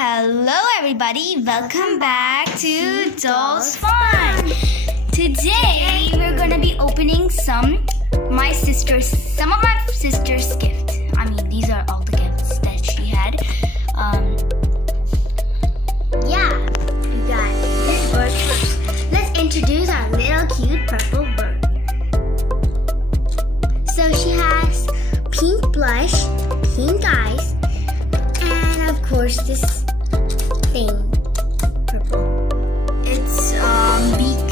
Hello everybody, welcome back to Dolls Fun. Today we're gonna be opening some of my sister's gifts. I mean, these are all the gifts that she had. Yeah, you got this bird first. Let's introduce our little cute purple bird. So she has pink blush, pink eyes, and of course this thing, purple. It's beak.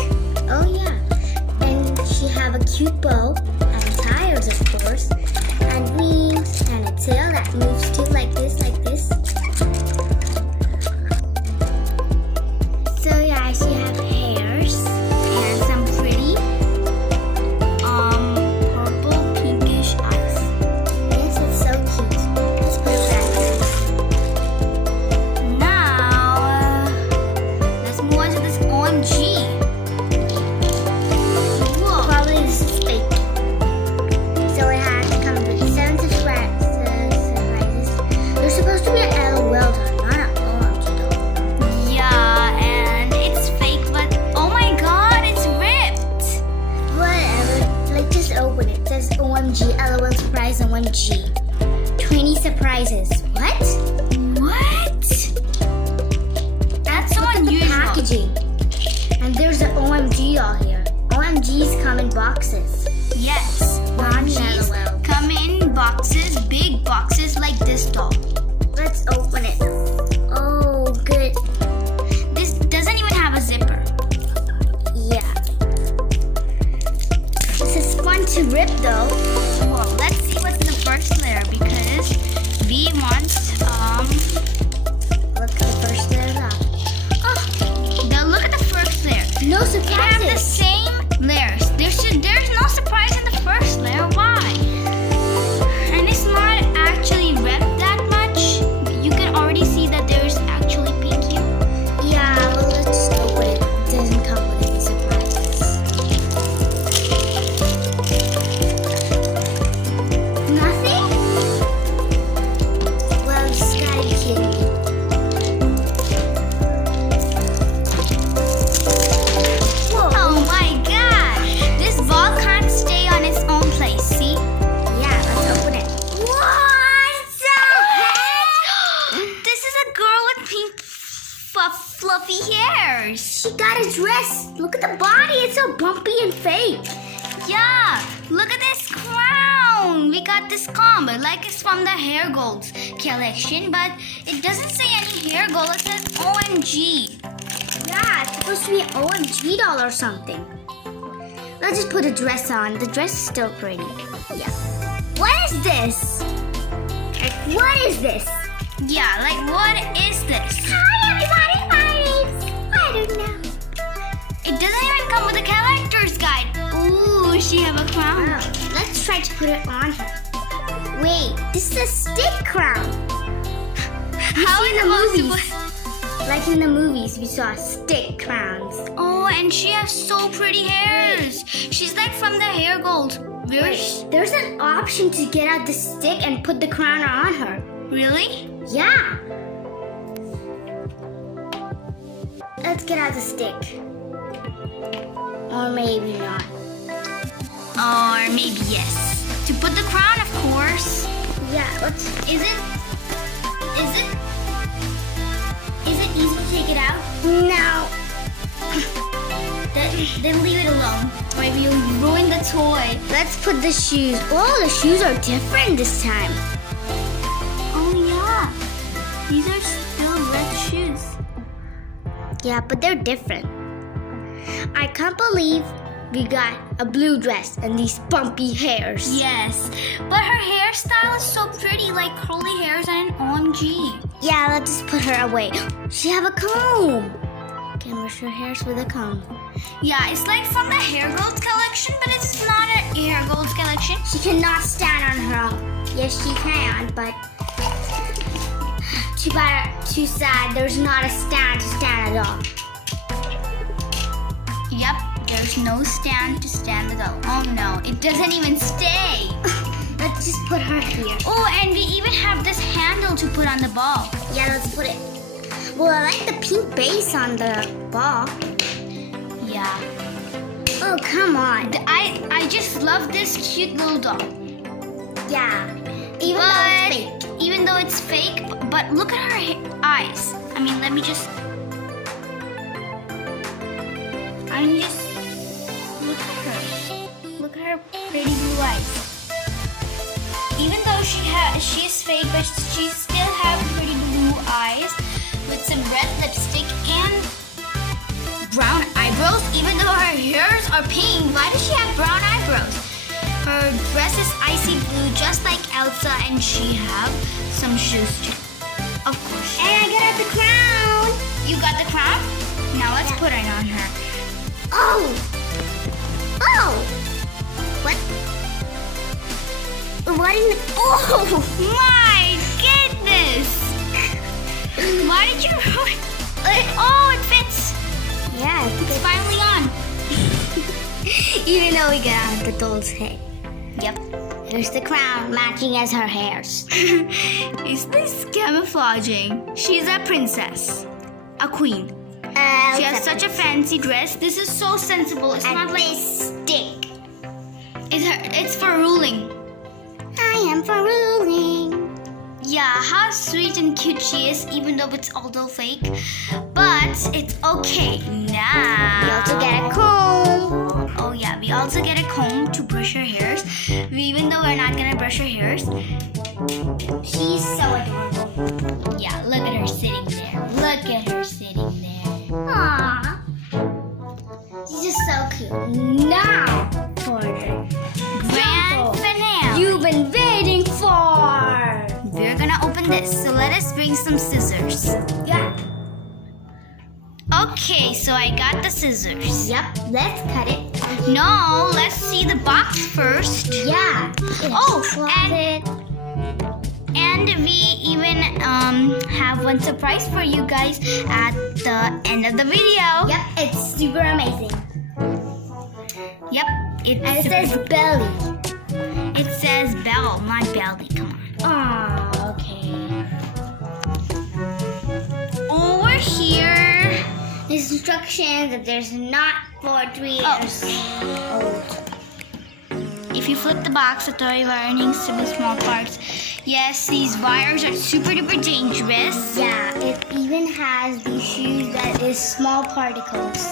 Oh yeah, and she have a cute bow and tires of course, and wings and a tail that moves too like this. So yeah, she have hairs and some pretty Purple pinkish eyes. Yes, it's so cute. Let's put it back. Now let's move on to this OMG. Whoa. Probably this is fake. So it has to come with 7 surprises. There's supposed to be an LOL doll, not an OMG doll. Yeah, and it's fake, but oh my god, it's ripped. Whatever. Like just open it. It says OMG, LOL surprise, OMG. 20 surprises. What? What? That's so Look at the unusual. packaging. And there's an OMG doll here. OMGs come in boxes. Yes, Not OMGs LOL. come in boxes, big boxes like this doll. Let's open it. Oh, good. This doesn't even have a zipper. Yeah. This is fun to rip though. Well, let's see what's in the first layer because we want Look at the first layer up. now look at the first layer. No They have the surprises. same layers. There's no surprise in the first layer. Why? And it's not actually wrapped that much. You can already see that there's actually pink here. Yeah, well, let's just open it. It doesn't come with any surprises. Nothing? Well, you just gotta be kidding me. Whoa. Oh my gosh! This ball can't stay on its own place. See? Yeah, let's open it. What the heck? This is a girl with pink fluffy hairs. She got a dress. Look at the body. It's so bumpy and fake. Yeah, look at this crown. We got this comb, like it's from the Hair Golds collection, but it doesn't say any Hair Gold. It says OMG. Yeah, it's supposed to be an OMG doll or something. Let's just put a dress on. The dress is still pretty. Yeah. What is this? Like, what is this? Yeah, like what is this? Hi, everybody. My name's... I don't know. It doesn't even come with a collector's guide. Ooh, she have a crown. Wow. Let's try to put it on her. Wait, this is a stick crown. How see is in it the possible? movies? Like in the movies, we saw stick crowns. Oh, and she has so pretty hairs. She's like from the Hair Gold. There's an option to get out the stick and put the crown on her. Really? Yeah. Let's get out the stick. Or maybe not. Or maybe yes. To put the crown, of course. Yeah, let's... Is it easy to take it out? No. Then leave it alone. Or you'll ruin the toy. Let's put the shoes. Oh, the shoes are different this time. Oh yeah. These are still red shoes. Yeah, but they're different. I can't believe we got a blue dress and these bumpy hairs. Yes. But her hairstyle is so pretty, like curly hairs and an OMG. Yeah, let's just put her away. She have a comb. Can brush her hairs with a comb. Yeah, it's like from the Hair Gold collection, but it's not a Hair Gold collection. She cannot stand on her own. Yes, she can, but too sad. There's not a stand to stand at all. Yep, there's no stand to stand at all. Oh no, it doesn't even stay. Let's just put her here. Oh, and we even have this handle to put on the ball. Yeah, let's put it. Well, I like the pink base on the ball. Yeah. Oh, come on. I just love this cute little doll. Yeah. Even though it's fake. Even though it's fake, but look at her eyes. I mean, let me just look at her. Look at her pretty blue eyes. Even though she's fake, but she still has pretty blue eyes with some red lipstick and brown eyebrows. Even though her hairs are pink, why does she have brown eyebrows? Her dress is icy blue, just like Elsa, and she have some shoes too. Of course. And I got the crown. You got the crown? Now let's put it on her. Oh! Oh! What? What in the... Oh! My goodness! Why did you ruin? Oh, it fits. Yeah, It's finally on. even though we got out of the doll's head. Yep. Here's the crown, matching as her hairs. Is this camouflaging? She's a princess. A queen. She has such a fancy dress. This is so sensible. It's not like stick. it's for ruling. I am for ruling. Yeah, how sweet and cute she is, even though it's although fake. But it's okay. Now We also get a comb. Oh yeah, we also get a comb to brush her hairs. Even though we're not gonna brush her hairs. She's so adorable. Yeah, look at her sitting there. Look at her sitting there. Aww. She's just so cute. Now for the Grand finale. you've been waiting for. We're gonna open this, so let us bring some scissors. Yeah. Okay, so I got the scissors. Yep. Let's cut it. No, let's see the box first. Yeah. Oh, and we even have one surprise for you guys at the end of the video. Yep. It's super amazing. Yep. And it says belly. It says bell, not belly. Come on. Aww. Okay. Over here. There's instructions that there's not for 3 years old. If you flip the box, the toy warnings to the small parts. Yes, these wires are super duper dangerous. Yeah, it even has these shoes that is small particles.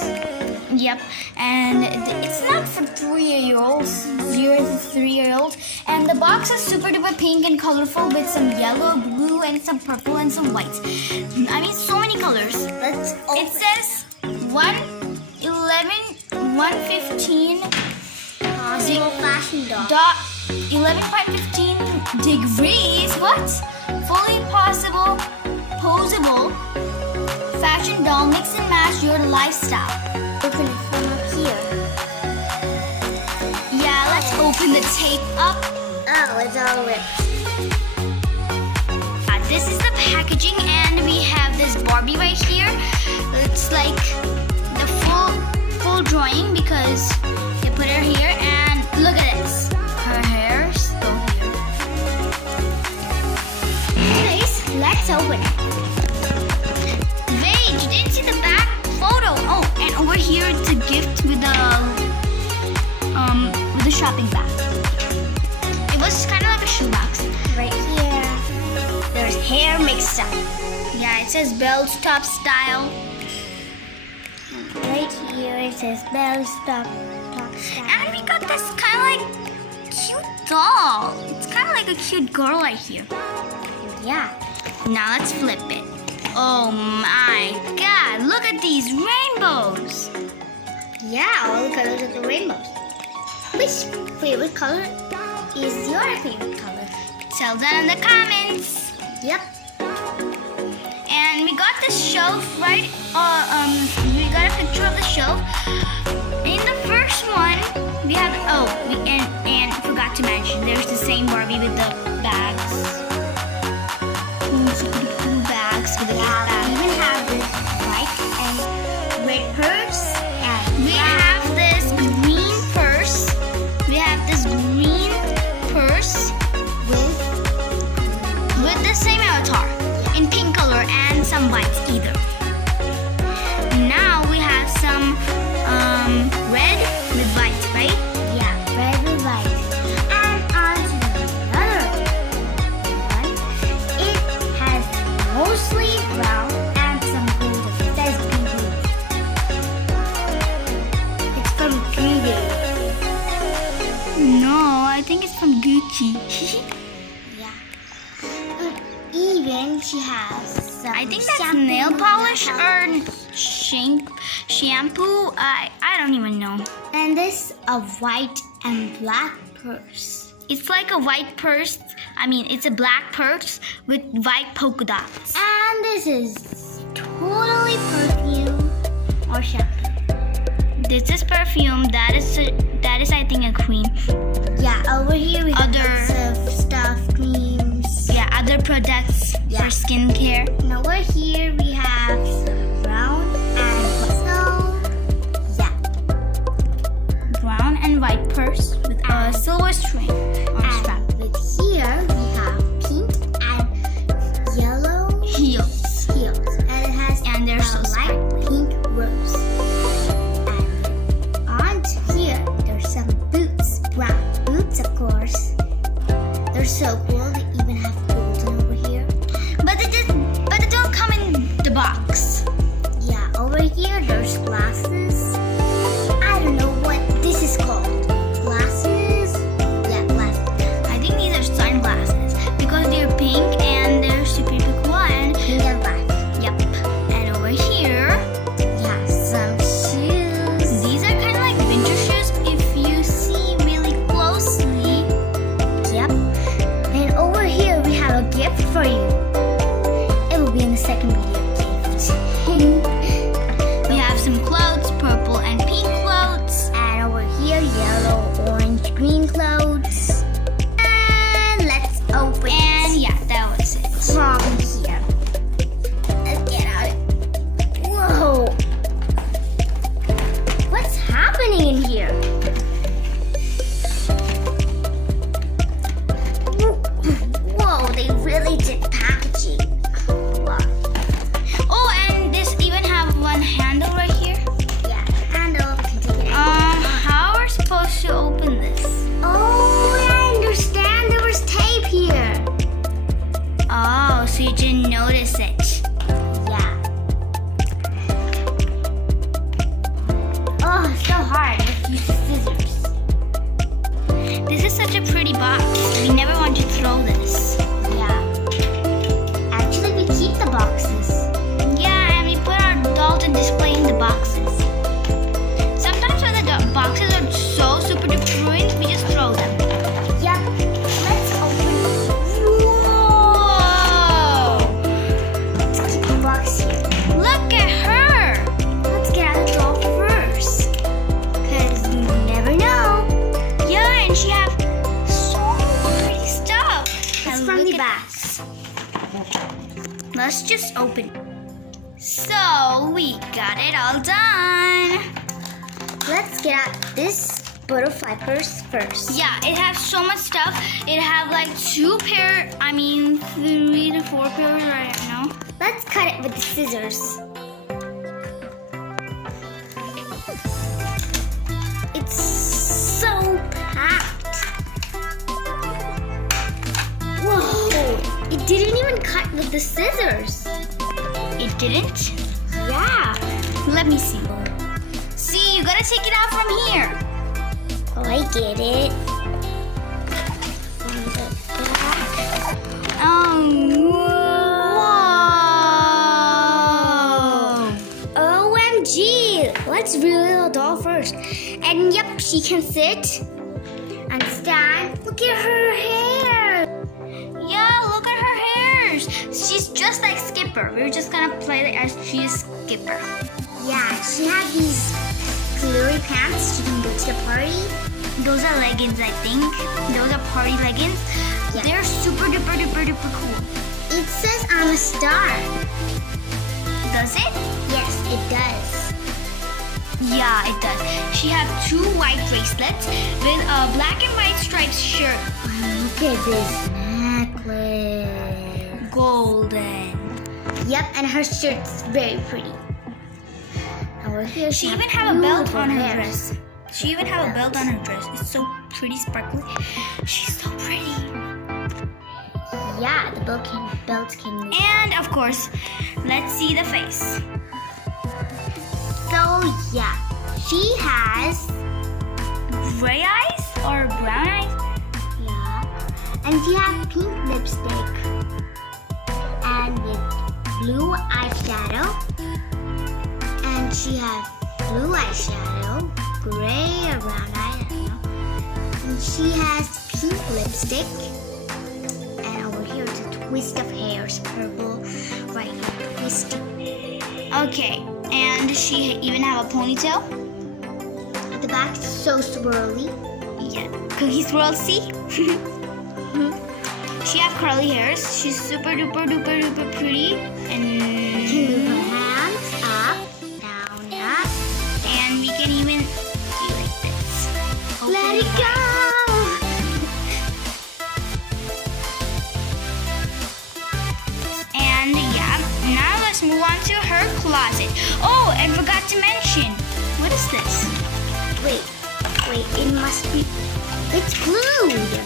Yep, and it's not for 3-year-olds, 0 to 3-year-olds. And the box is super duper pink and colorful with some yellow, blue, and some purple and some white. I mean, so many colors. Let's open. It says 1:11:115 Possible fashion doll. 11.15 degrees. What? Fully possible, posable fashion doll. Mix and match your lifestyle. Open it from up here. Yeah, let's open the tape up. Oh, it's all ripped. This is the packaging, and we have this Barbie right here. It's like the full drawing because you put her here, and look at this. Her hair's go here. Anyways, let's open it. Wait, you didn't see the back photo. Oh, and over here it's a gift with the shopping bag. It was kind of like a shoebox. Right here, there's hair mixed up. Yeah, it says Belle Stop Style. Right here, it says Belle Stop. And we got this kind of like cute doll. It's kind of like a cute girl right here. Yeah. Now let's flip it. Oh my god, look at these rainbows. Yeah, all the colors of the rainbows. Which favorite color is your favorite color? Tell them in the comments. Yep. And we got this shelf, right? We got a picture of the shelf. In the first one, we have and forgot to mention, there's the same Barbie with the bags. Two bags with the Yeah, bag. we even have this white and red purse. And We have this green purse. We have this green purse with the same avatar in pink color and some whites either. Now we have some red with white, right? Yeah, red with white. And on to another one. It has mostly brown and some gold. It says BB. It's from Gucci. No, I think it's from Gucci. Yeah. Even she has some I think that's shampoo nail polish and or shampoo. I don't even know. And this a white and black purse. It's like a white purse. I mean, it's a black purse with white polka dots. And this is totally perfume or shampoo. This is perfume. That is I think a cream. Yeah, over here we have Other- lots of stuff, creams. Yeah, other products Yeah. for skincare. And over here we have some brown and white. So, yeah. Brown and white purse with a silver string or strap. And with here we have pink and yellow Heels. heels. And it has And they're so a light sparkly. pink rose. And on to here there's some boots. Brown boots, of course. They're so cool. They even have golden over here. But they don't come in the box. Yeah, over here there's glasses. I don't know what this is called. Glasses? Yeah, glasses. I think these are sunglasses because they're pink and they're super cool. And Pink and black. yep. And over here, Yeah, some shoes. these are kind of like winter shoes if you see really closely. Yep. And over here we have a gift for you. It will be in the second video gift. We have some clothes, purple and pink clothes. And over here, yellow, orange, green clothes. And let's open And it yeah, that was it. from here. Let's get out. Whoa. What's happening in here? Whoa, they really did packaging. Wow. Oh, and this even have one handle right here. Yeah, handle can take it. How are we supposed to open this? Oh, I understand. There was tape here. Oh, so you didn't notice it. Yeah. Oh, it's so hard. Let's use scissors. This is such a pretty box. We never want to throw this. Yeah. Actually, we keep the boxes. Yeah, and we put our dolls and display in the boxes. Sometimes when the boxes are so super duper ruined, we just throw them. Yep. Let's open. Whoa! Let's keep the box here. Look at her! Let's get out the doll first. Because you never know. Yeah, and she have so pretty stuff. It's And from look the at back. this. Let's just open it. So we got it all done. Let's get out this butterfly purse first. Yeah, it has so much stuff. It have like 3 to 4 pairs, I don't know. Let's cut it with the scissors. It's so packed. Whoa! It didn't even cut with the scissors. It didn't? Yeah. Let me see. See, you gotta take it out from here. Oh, I get it. Whoa! OMG! Let's reel the doll first. And yep, she can sit and stand. Look at her hair. Yeah, look at her hairs. She's just like Skipper. We're just gonna play it as she is Skipper. Yeah, she had these glittery pants. She can go to the party. Those are leggings, I think. Those are party leggings. Yeah. They're super duper duper duper cool. It says I'm a star. Does it? Yes, it does. Yeah, it does. She has 2 white bracelets with a black and white striped shirt. Look at this necklace. Golden. Yep, and her shirt's very pretty. And we're here. She even have a belt on her hair. dress. She even have a belt on her dress. It's so pretty, sparkly. She's so pretty. Yeah, the belt came with. And of course, let's see the face. So yeah, she has Gray eyes or brown eyes? yeah, and she has pink lipstick and with blue eyeshadow, and she has blue eyeshadow, gray or brown eye, I don't know. And she has pink lipstick, and over here it's a twist of hairs, purple, right here, twisted. Okay, and does she even have a ponytail? At the back, so swirly. Yeah, cookie swirl, see? She have curly hairs. She's super duper duper duper pretty. And Can move her hands up, down, up. And we can even do like this. Let it go! And yeah, now let's move on to her closet. Oh, and forgot to mention. What is this? Wait, it must be. It's glued!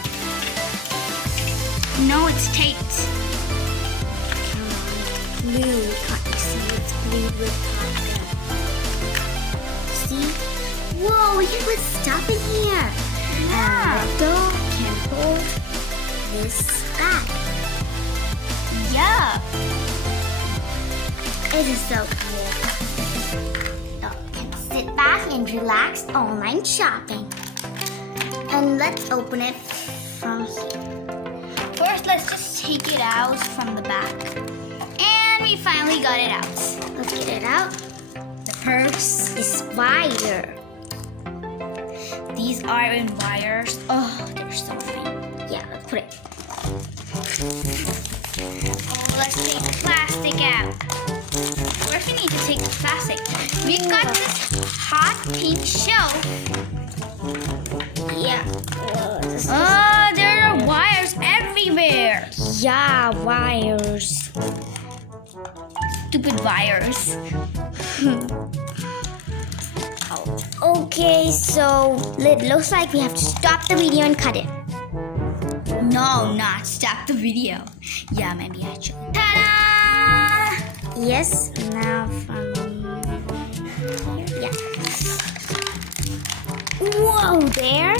No, it's taped. Glued. Can't you see it's glued with cotton? See? Whoa, we can put stuff in here. Yeah. And the dog can hold this back. Yeah. It is so cool. Dog can sit back and relax online shopping. And let's open it from here. First, let's just take it out from the back. And we finally got it out. Let's get it out. The purse. The spider. These are in wires. Oh, they're so fine. Yeah, let's put it. Oh, let's take the plastic out. First, we need to take the plastic. We got this hot pink shelf. Yeah. Oh, there are wires everywhere. Yeah, wires. Stupid wires. Okay, so it looks like we have to stop the video and cut it. No, not stop the video. Yeah, maybe actually. Ta-da! Yes, now from here. Yeah. Whoa, there.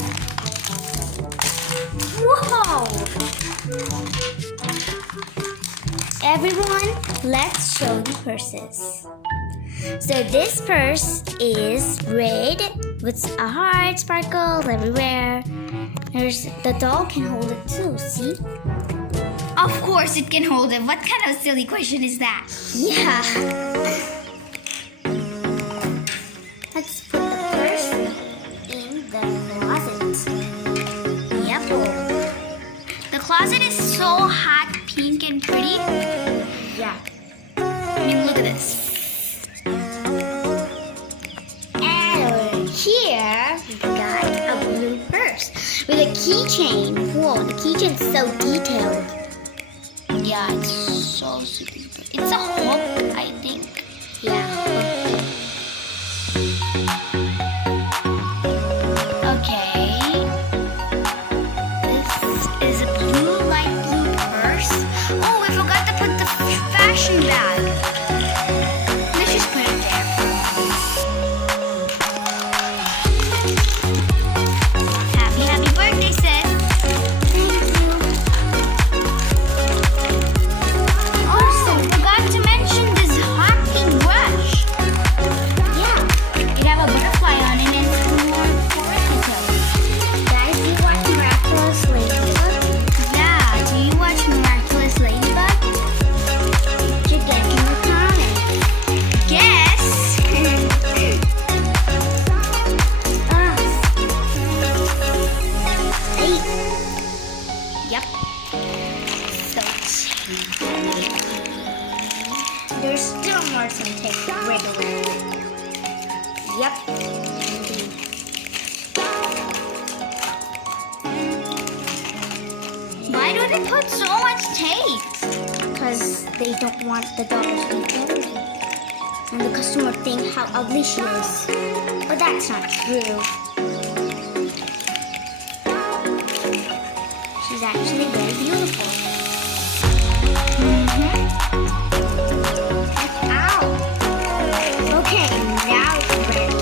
Whoa! Everyone, let's show the purses. So this purse is red with a heart sparkles everywhere. The doll can hold it too, see? Of course it can hold it. What kind of silly question is that? Yeah. Let's put the purse in the closet. Yep. The closet is so hot, pink, and pretty. Yeah. I mean, look at this. And over here, we got a blue purse with a keychain. Whoa, the keychain's so detailed. Yeah, it's so super duper. It's a hook, I think. Yeah. Okay. This is a blue, light blue purse. Oh, we forgot to put the fashion bag. Let's just put it there. Happy birthday, sis. Also, forgot to mention this hot pink brush. Yeah. It have a butterfly on it and it's more forest details. Guys, do you watch Miraculous Ladybug? Yeah, do you watch Miraculous Ladybug? Put your guess in the comments. Guess. Yep. So There's still more some tape right away. Yep. why do they put so much tape? Because because they don't want the doll to be ugly. And the customer think how ugly she is. But that's not true. She's actually very beautiful. Ow! Okay, now it's ready.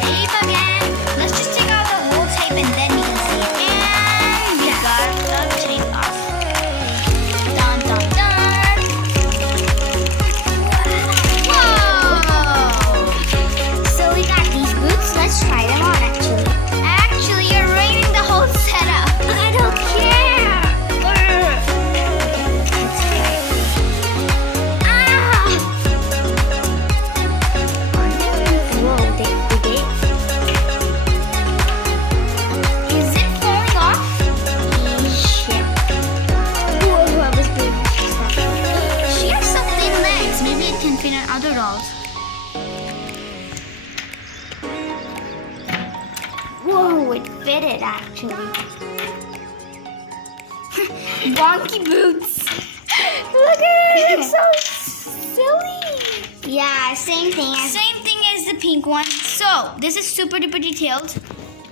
Tape again. Let's just take out the whole tape and then we can see. And we got the tape off. Dun dun dun. Whoa! So we got these boots. Let's try them on actually. Actually, you're rating the whole setup. I don't care. Ah! Whoa, they did. Is it falling off? Shit. Whoever's doing She has so thin legs. Maybe it can fit on other dolls. Whoa, it fitted actually. Wonky boots. Look at it. It's so silly. Yeah, same thing as Same thing as the pink one. So, this is super duper detailed.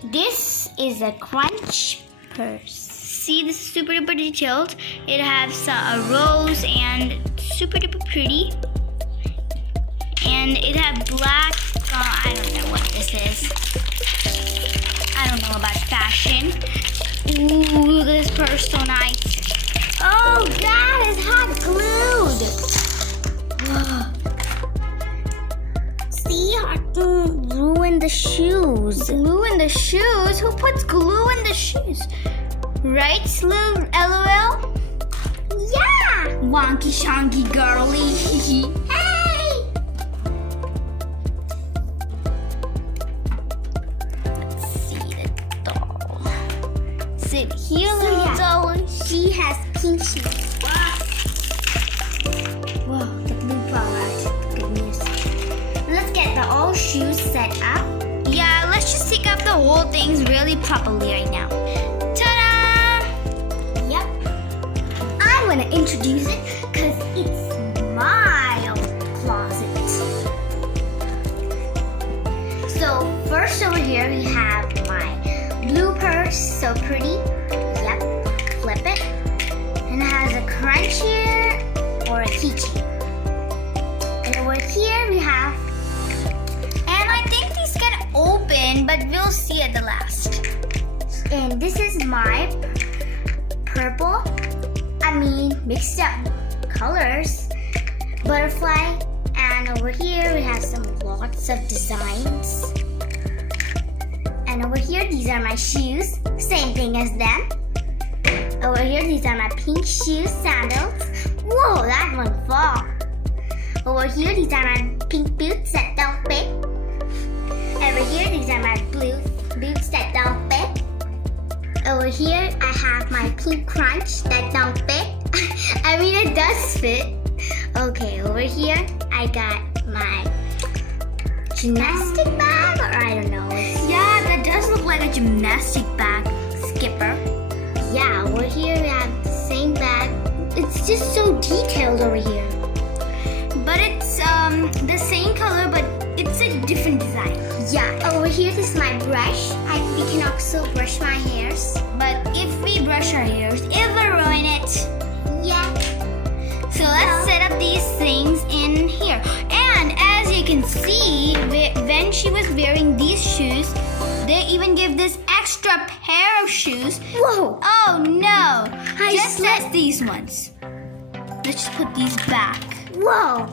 this is a crunch purse. See, this is super duper detailed. It has a rose and super duper pretty. And it has black, I don't know what this is. I don't know about fashion. Ooh, look at this purse, so nice. Oh, that is hot glued. Whoa. See, I don't ruin the shoes. Glue in the shoes? Who puts glue in the shoes? Right, Slew? LOL? Yeah. Wonky shonky girly. Hey. Let's see the doll. Sit here, So, little yeah. doll. She has pink shoes. Whoa, the blue part. Goodness. Let's get the all shoes set up. Yeah, let's just take up the whole things really properly right now. Ta-da! Yep. I'm gonna introduce it because it's my old closet. So first over here we have my blue purse, so pretty. Yep. Flip it. And it has a crunch here or a keychain. And over here we have And I think these can open, but we'll see at the last. and this is my purple, mixed up colors, butterfly, and over here we have some lots of designs. And over here, these are my shoes, same thing as them. Over here, these are my pink shoes, sandals. Whoa, that one fall. Over here, these are my pink boots that don't fit. Over here, these are my blue boots that don't fit. Over here, I have my pink crunch that don't fit. I mean, it does fit. Okay, over here, I got my gymnastic bag, or I don't know. Yeah, that does look like a gymnastic bag, Skipper. Yeah, over here we have the same bag. It's just so detailed over here. But it's the same color, but it's a different design. Yeah, over here this is my brush. We can also brush my hairs. But if we brush our hairs, it will ruin it. Yeah. So let's set up these things in here. And as you can see, when she was wearing these shoes, they even give this extra pair of shoes. Whoa. Oh no! I Just slipped. as these ones. Let's just put these back. Whoa.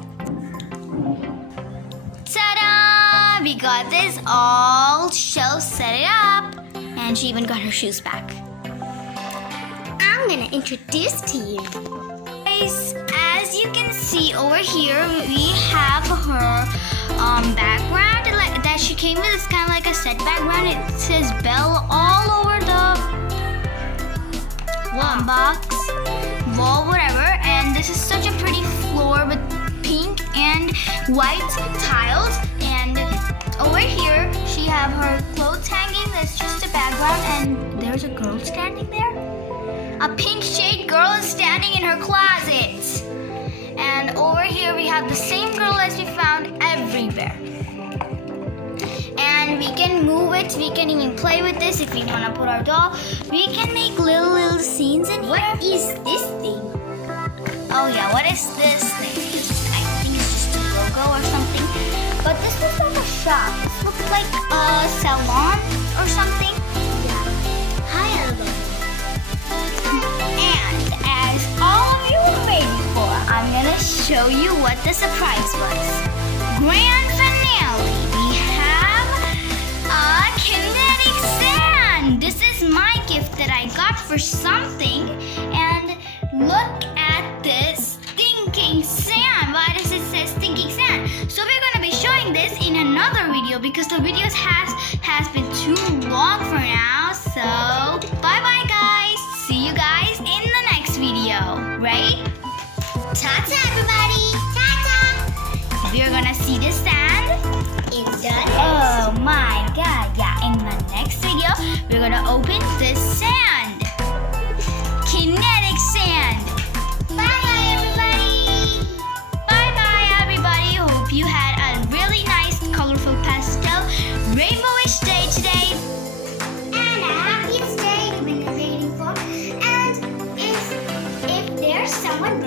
Ta-da! We got this all show set it up. And she even got her shoes back. I'm gonna introduce to you. Guys, as you can see over here, we have her background that she came with. It's kind of like a set background. It says Belle all over the box, wall, whatever. And this is such a pretty floor with pink and white tiles. And over here, she have her clothes hanging. That's just a background. And there's a girl standing there. A pink shade girl is standing in her closet. And over here we have the same girl as we found everywhere. And we can move it. We can even play with this if we want to put our doll. We can make little scenes in here. What is this thing? Oh yeah, what is this thing? I think it's just a logo or something. But this looks like a shop. This looks like a salon or something. Yeah. Hi, Alba. And as all of you were waiting for, I'm gonna show you what the surprise was. Grand finale. We have a kinetic sand. This is my gift that I got for something. And look at this stinking sand. Why does it say stinking sand? So we're gonna be showing this in another video because the videos has been too long for now. So bye bye guys. See you guys in the next video, right? Ta-ta, everybody. Ta-ta. We're gonna see the sand. In the next. Oh my god, yeah. In the next video, we're gonna open the sand. Kinetic sand. Bye-bye, everybody. Bye-bye, everybody. Hope you had a really nice, colorful pastel, rainbowish day today. And a happiest day you've been waiting for. And if there's someone